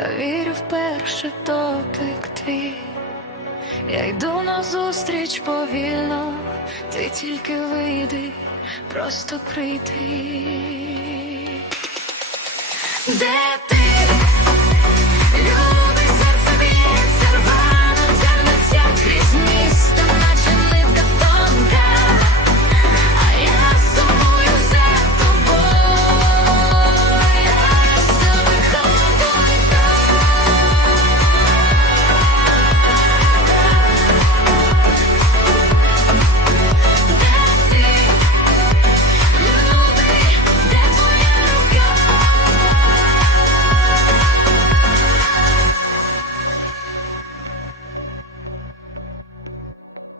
та вірю вперше дотик твій, я йду назустріч повільно, ти тільки вийди, просто прийди. Де